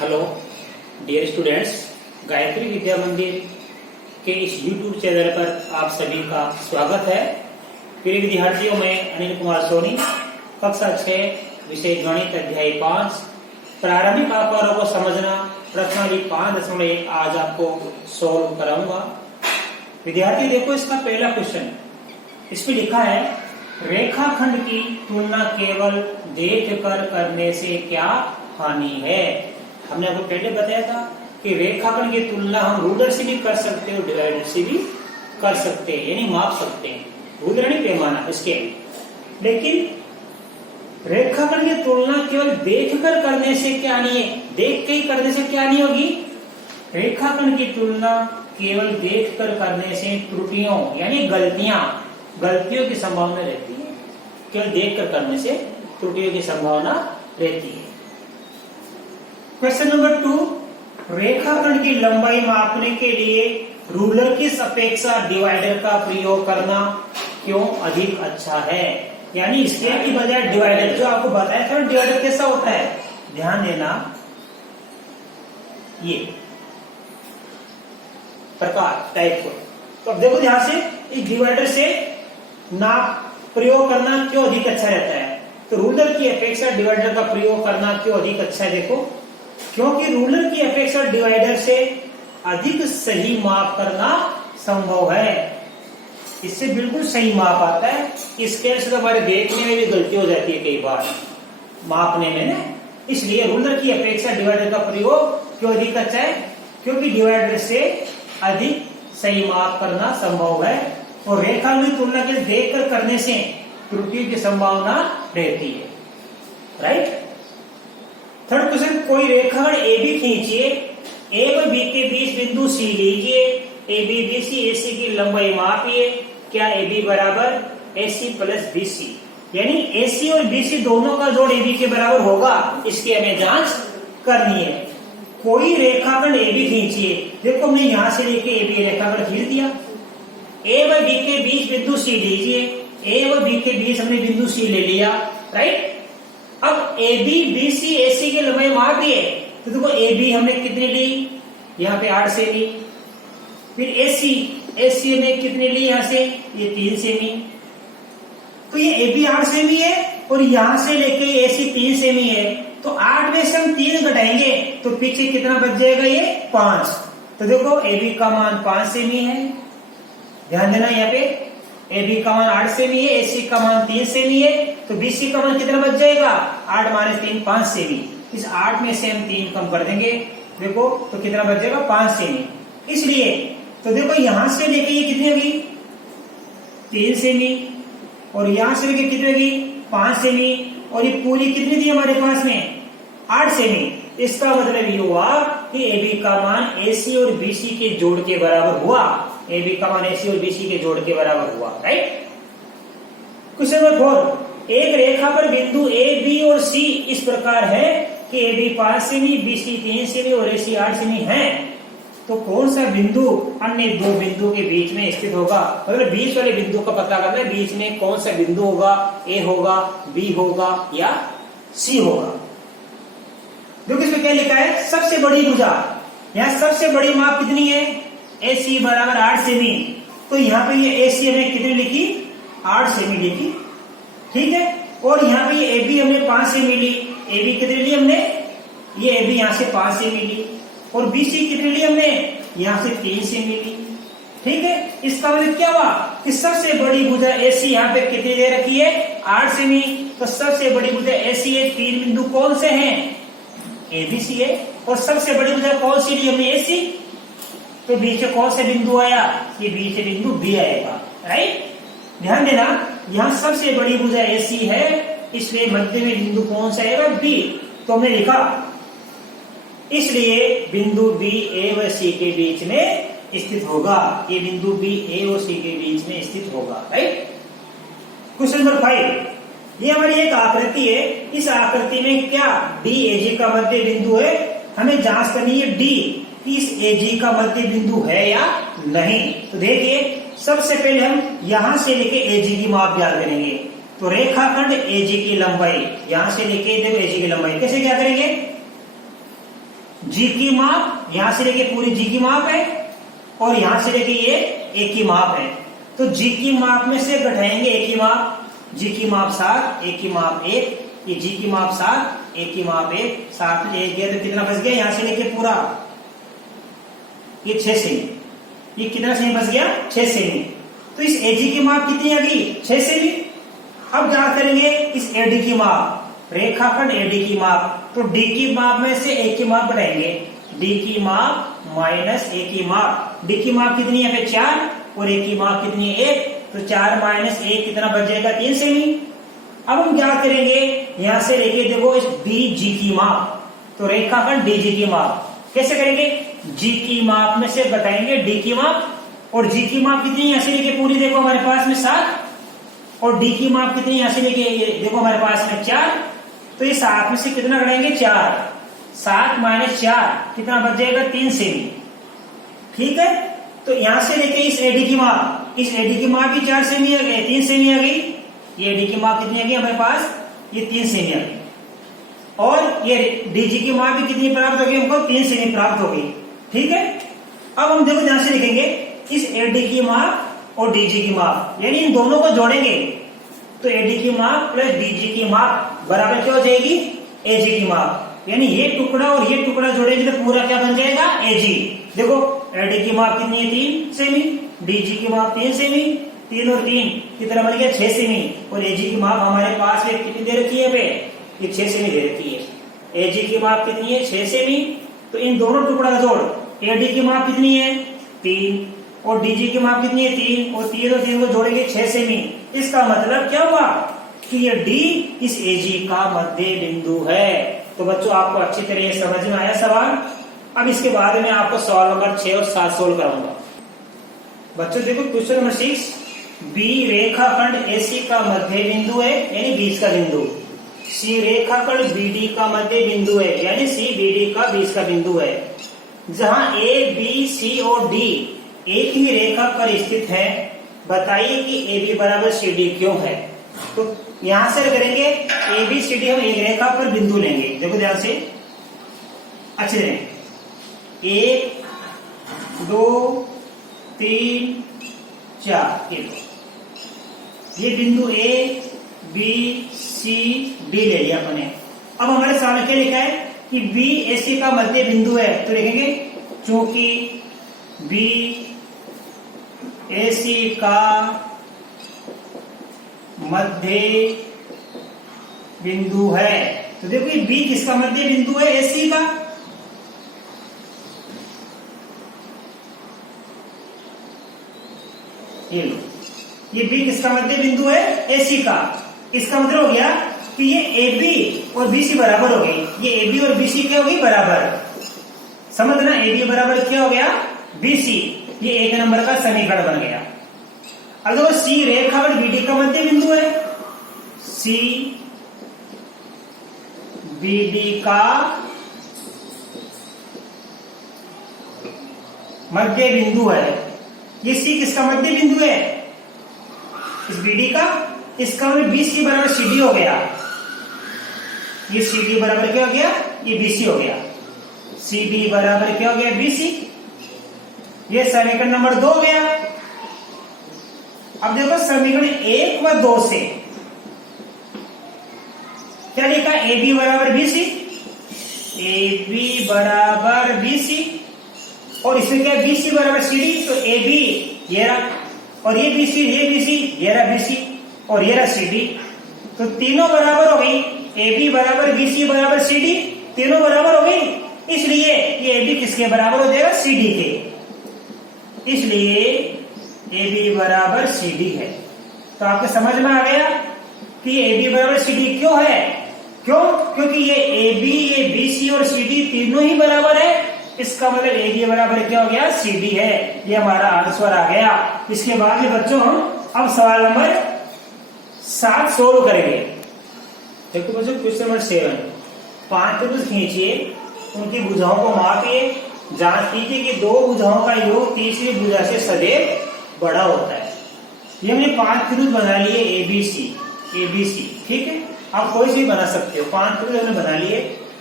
Hello dear students, Gayatri विद्या मंदिर के इस YouTube चैनल पर आप सभी का स्वागत है। प्रिय विद्यार्थियों, मैं अनिल कुमार सोनी, कक्षा 6 विषय गणित अध्याय 5 प्रारंभिक आकारों को समझना प्रश्नावली 5.1 आज आपको सोल्व कराऊंगा। विद्यार्थी देखो, इसका पहला क्वेश्चन इसमें लिखा है रेखाखंड की तुलना केवल देखकर करने से क्या हानि है। हमने आपको पहले बताया था कि रेखाखंड की तुलना हम रूलर से भी कर सकते हैं और डिवाइडर से भी कर सकते हैं, यानी माप सकते हैं। रूलर नहीं, पैमाना, स्केल। लेकिन रेखाखंड की तुलना केवल देखकर करने से क्या नहीं है, देख के ही करने से क्या नहीं होगी। रेखाखंड की तुलना केवल देखकर करने से त्रुटियों यानी गलतियों की संभावना रहती है। केवल देखकर करने से त्रुटियों की संभावना रहती है। क्वेश्चन नंबर 2, रेखाखंड की लंबाई मापने के लिए रूलर की अपेक्षा डिवाइडर का प्रयोग करना क्यों अधिक अच्छा है। यानी स्केल की बजाय डिवाइडर, जो आपको बताया था डिवाइडर कैसा होता है, ध्यान देना। ये प्रकार टाइप को, तो अब देखो ध्यान से, इस डिवाइडर से नाप प्रयोग करना क्यों अधिक अच्छा रहता है। तो रूलर की अपेक्षा डिवाइडर का प्रयोग करना क्यों अधिक अच्छा है। देखो, क्योंकि रूलर की अपेक्षा डिवाइडर से अधिक सही माप करना संभव है। इससे बिल्कुल सही माप आता है। स्केल से तो हमारे देखने में भी गलती हो जाती है कई बार, मापने में ना। इसलिए रूलर की अपेक्षा डिवाइडर का प्रयोग क्यों अधिक अच्छा है, क्योंकि डिवाइडर से अधिक सही माप करना संभव है और रेखाखंड की तुलना के देखकर करने से त्रुटियों की संभावना रहती है। राइट। थर्ड क्वेश्चन, कोई रेखाखंड AB खींचिए, A और B के बीच बिंदु C लीजिए, AB BC AC की लंबाई मापिए, क्या AB बराबर AC प्लस BC, यानी AC और BC दोनों का जोड़ AB के बराबर होगा, इसकी हमें जांच करनी है। कोई रेखाखंड AB खींचिए, देखो हमने यहां से लेके AB रेखाखंड खींच दिया। A व B के बीच बिंदु C लीजिए, A व B के बीच हमने बिंदु C ले लिया। राइट। अब AB BC AC की लंबाई माप दिए, तो देखो AB हमने कितनी ली, यहाँ पे 8 सेमी। फिर AC हमने कितनी ली, यहाँ से ये 3 सेमी। तो ये AB 8 सेमी है और यहां से लेके AC 3 सेमी है। तो 8 में से हम 3 घटाएंगे तो पीछे कितना बच जाएगा, ये 5। तो देखो AB का मान 5 सेमी है। ध्यान देना, यहाँ पे AB का मान 8 सेमी है, AC का मान 3 सेमी है, तो BC का मान कितना बच जाएगा, 8 माइनस 3 5 सेमी। इस 8 में से हम 3 कम कर देंगे, देखो तो कितना बच जाएगा, 5 सेमी। इसलिए तो देखो यहां से लेके ये कितनी होगी, 3 सेमी, और यहां से लेके कितनी होगी, 5 सेमी, और ये पूरी कितनी थी हमारे पास में, 8 सेमी। इसका मतलब ये हुआ कि AB का मान AC और BC के जोड़ के बराबर हुआ। AB का मान AC और BC के जोड़ के बराबर हुआ। राइट। क्वेश्चन नंबर 4, एक रेखा पर बिंदु A, B और C इस प्रकार है कि AB 5 सेमी, BC 3 सेमी और AC 8 सेमी है, तो कौन सा बिंदु अन्य दो बिंदु के बीच में स्थित होगा। मतलब बीच वाले बिंदु का पता करना है, बीच में कौन सा बिंदु होगा, A होगा, B होगा या C होगा। देखो इसमें क्या लिखा है, सबसे बड़ी भुजा, यहाँ सबसे बड़ी माप कितनी है, AC बराबर 8 सेमी। तो यहाँ पे ये AC हमने कितनी लिखी, 8 सेमी लिखी। ठीक है। और यहाँ पे ये AB हमने 5 सेमी ली। AB कितनी ली हमने, ये AB यहाँ से 5 सेमी ली, और BC कितनी ली हमने, यहाँ से 3 सेमी ली। ठीक है। इसका मतलब क्या हुआ कि सबसे बड़ी भुजा AC यहाँ पे कितनी दे रखी है, 8 सेमी। तो सबसे बड़ी भुजा AC है, 3 बिंदु कौन से हैं, ABC है, और सबसे बड़ी भुजा कौन सी ली हमने, AC। तो बीच में कौन सा बिंदु आया, ये बीच में बिंदु B आएगा। राइट। ध्यान देना, यहां सबसे बड़ी भुजा AC है, इसलिए मध्य में बिंदु कौन सा आएगा, B। तो हमने लिखा, इसलिए बिंदु B A व C के बीच में स्थित होगा। ये बिंदु B A और C के बीच में स्थित होगा। राइट। क्वेश्चन नंबर 5, ये हमारी एक आकृति है। इस आकृति में क्या D AG का मध्य बिंदु है। हमें जांच करनी है D कि इस AG का मध्य बिंदु है या नहीं। तो देखिए, सबसे पहले हम यहां से लेके AG की माप ज्ञात करेंगे। तो रेखाखंड AG की लंबाई, यहां से लेके देखो AG की लंबाई कैसे क्या करेंगे, जी की माप, यहां से लेके पूरी जी की माप है और यहां से लेके ये ए की माप है। तो जी की माप में से घटाएंगे ए की माप, जी की माप 7, ए की माप 1, ये जी की माप 7, ए की माप 1, 7 में 1 गया तो कितना बच गया यहां से लेके पूरा, ये 6 सेमी। ये कितना सेमी बच गया? 6 सेमी। तो इस एजी की माप कितनी आ गई? 6 सेमी। अब क्या करेंगे इस एडी की माप, रेखाखंड एडी की माप, तो डी की माप में से ए की माप बढ़ाएंगे, डी की माप माइनस ए की माप। डी की माप कितनी है? 4 और ए की माप कितनी है? 1, तो 4 माइनस 1 कितना बच जाएगा? 3 सेमी। अब हम क्या करेंगे, यहां से लेके देखो इस डी जी की माप, तो रेखाखंड डी जी की माप कैसे करेंगे? जी की माप में से घटाएंगे डी की माप, और जी की माप कितनी है? यहां से लेके पूरी देखो हमारे पास में 7, और डी की माप कितनी यहां से लेके देखो हमारे पास में 4, तो ये 7 में से कितना घटाएंगे? 4, 7 माइनस 4 कितना बच जाएगा? 3 सेमी। ठीक है, तो यहां से लेके इस एडी की माप, इस एडी की माप भी 4 सेमी आ गई, 3 सेमी आ गई। ये एडी की माप कितनी आ गई हमारे पास? ये 3 सेमी आ गई, और ये डीजी की माप भी कितनी प्राप्त होगी हमको? 3 सेमी प्राप्त होगी। ठीक है, अब हम देखो ध्यान से लिखेंगे इस एडी की माप और डीजी की माप, यानी इन दोनों को जोड़ेंगे तो एडी की माप प्लस डीजी की माप बराबर क्या हो जाएगी? एजी की माप। यानी ये टुकड़ा और ये टुकड़ा जोड़ेंगे तो पूरा क्या बन जाएगा? एजी। देखो एडी की माप कितनी है? 3 सेमी, डीजी की माप 3 सेमी, 3 और 3 कितना बन गया? 6 सेमी, और एजी की माप हमारे पास में कितनी दे रखी है? ये 6 सेमी दे रखी है। एजी की माप कितनी है? 6 सेमी। तो इन दोनों टुकड़ा जोड़, एडी की माप कितनी है? 3, और डीजी की माप कितनी है? 3, और 3 को जोड़ेंगे 6 सेमी। इसका मतलब क्या हुआ कि ये डी इस एजी का मध्य बिंदु है। तो बच्चों आपको अच्छी तरह ये समझ में आया सवाल। अब इसके बाद में आपको सवाल नंबर 6 और 7 सोल्व कराऊंगा। बच्चों देखो क्वेश्चन नंबर 6, बी रेखाखंड एसी का मध्य बिंदु है, यानी बीच का बिंदु। सी रेखाखंड बीडी का मध्य बिंदु है, यानी सी बीडी का बीच का बिंदु है। जहां ए बी सी और डी एक ही रेखा पर स्थित है, बताइए कि ए बी बराबर सी डी क्यों है। तो यहां से करेंगे ए बी सी डी, हम एक रेखा पर बिंदु लेंगे। देखो ध्यान से अच्छे से, 1 2 3 4, ये बिंदु ए बी सी डी ले लिया अपने। अब हमारे सामने क्या लिखा है कि बी एसी का मध्य बिंदु है, तो लिखेंगे चूंकि बी एसी का मध्य बिंदु है। तो देखो बी किसका मध्य बिंदु है? एसी का। ये बी किसका मध्य बिंदु है? एसी का। इसका मतलब हो गया कि ये ए बी और बीसी बराबर हो गई। ये ए बी और बीसी क्या हो गई? बराबर। समझना, ए बी बराबर क्या हो गया? बीसी। ये 1 नंबर का समीकरण बन गया। अब देखो सी रेखाखंड बीडी का मध्य बिंदु है, सी बीडी का मध्य बिंदु है। ये सी किसका मध्य बिंदु है? इस बीडी का। इसका मतलब बीसी बराबर सीडी हो गया। ये सीडी बराबर क्या हो गया? ये बीसी हो गया। सीडी बराबर क्या हो गया? बीसी। ये समीकरण नंबर 2 हो गया। अब देखो समीकरण 1 व 2 से क्या लिखा? ए बी बराबर बीसी, ए बी बराबर बीसी, और इसमें क्या? बीसी बराबर सीडी, तो ए बी ये रहा, और ये बीसी, ये रहा बीसी, और ये रहा सीडी। तो तीनों बराबर हो गई। ए बी बराबर बीसी बराबर सीडी, तीनों बराबर हो गई। इसलिए ये ए बी किसके बराबर हो जाएगा? सीडी के। इसलिए ए बी बराबर सीडी है। तो आपको समझ में आ गया कि ए बी बराबर सीडी क्यों है? क्यों? क्योंकि ये ए बी, ये बीसी और सीडी तीनों ही बराबर है। इसका मतलब ए बी बराबर क्या हो गया? सीडी है। ये हमारा आंसर आ गया। इसके बाद में बच्चों हम अब सवाल नंबर 7 सोल्व करेंगे। देखो बच्चों क्वेश्चन नंबर 7, 5 त्रिभुज खींचिए, उनकी भुजाओं को मापिए, जांच कीजिए कि 2 भुजाओं का योग तीसरी भुजा से सदैव बड़ा होता है। ये हमने 5 त्रिभुज बना लिए एबीसी, ठीक है। आप कोई सी बना सकते हो। 5 त्रिभुज हमने बना लिए।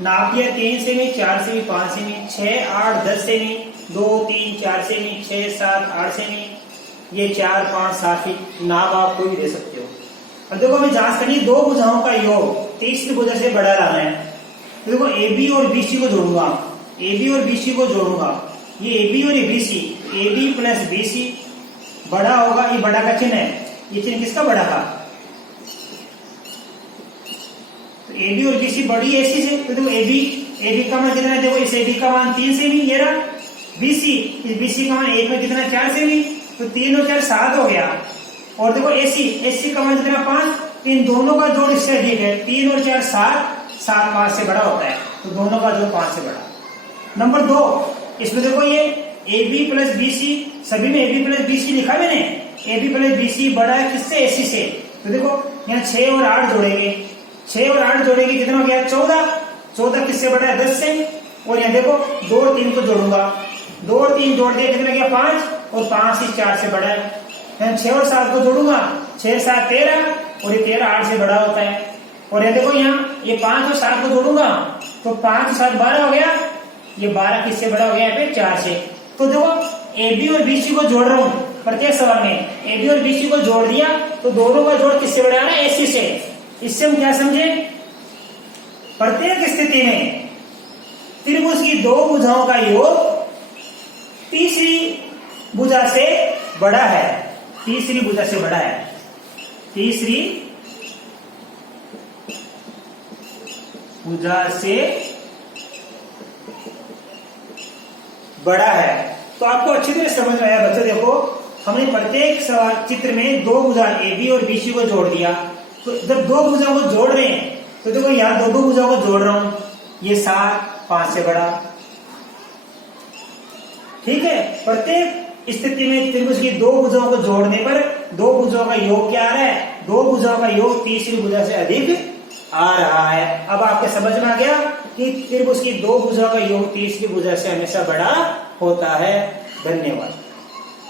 नाप लिया 3 semi, 4 semi, 5 semi, 6, 8, 10 semi, 2, 3, 4 semi, 6, 7, 8 semi, ये 4, 5, 7 फीट नाप आप कोई भी दे सकते हो। अब देखो हमें जांच करनी है, दो भुजाओं का योग तीसरी भुजा से बड़ा लाना है। तो देखो AB और BC को जोड़ूंगा, AB और BC को जोड़ूंगा, ये AB और BC, AB प्लस BC बड़ा होगा, ये बड़ा का चिन्ह है, ये चिन्ह किसका बड़ा का? तो AB और BC बड़ी AC से, तो देखो AB का मान कितना है? देखो इस AB का मान 3 सेमी, ये रहा BC, इस BC का मान 1 में कितना 4 सेमी, तो 3 और 4 7 हो गया। और देखो AC का मान कितना 5, इन दोनों का जोड़ इससे अधिक है, 3 और 4 7, 7 5 से बड़ा होता है, तो दोनों का जोड़ 5 से बड़ा। नंबर 2, इसमें देखो ये AB प्लस BC, सभी में AB प्लस BC लिखा मैंने, AB प्लस BC बड़ा है किससे? AC से। तो देखो यहाँ 6 और 8 जोड़ेंगे, 6 और 8 जोड़ेंगे कितना हो गया? 14, 14 किससे बड़ा है? 10 से। और यहाँ देखो 2 और 3 को जोड़ूंगा, 2 और 3 जोड़ दिया कितना गया? 5, और 5 इस 4 से बड़ा है। यहाँ 6 और 7 को जोड़ूंगा, 6 7 13, और ये 13 8 से बड़ा होता है। और ये देखो यहाँ ये 5 और 7 को जोड़ूंगा, तो 5 और 7 12 हो गया, ये 12 किससे बड़ा हो गया? यहाँ पे 4 से। तो देखो AB और BC को जोड़ रहा हूँ प्रत्येक सवाल में, AB और BC को जोड़ दिया, तो दोनों का जोड़ किससे बड़ा है? AC से। इससे हम क्या समझे? प्रत्येक स्थिति में त्रिभुज की दो भुजाओं का योग तीसरी भुजा से बड़ा है, तीसरी भुजा से बड़ा है, तीसरी भुजा से बड़ा है। तो आपको अच्छी तरह समझ में आया बच्चों। देखो हमने प्रत्येक सवाल चित्र में दो भुजा AB और BC को जोड़ दिया, तो जब दो भुजाओं को जोड़ रहे हैं तो देखो यहाँ दो भुजाओं को जोड़ रहा हूं, ये 7 5 से बड़ा, ठीक है। प्रत्येक स्थिति में त्रिभुज की दो भुजाओं को जोड़ने पर दो भुजाओं का योग क्या आ रहा है? दो भुजाओं का योग तीसरी भुजा से अधिक आ रहा है। अब आपके समझ में आ गया कि त्रिभुज की दो भुजाओं का योग तीसरी भुजा से हमेशा बड़ा होता है। धन्यवाद।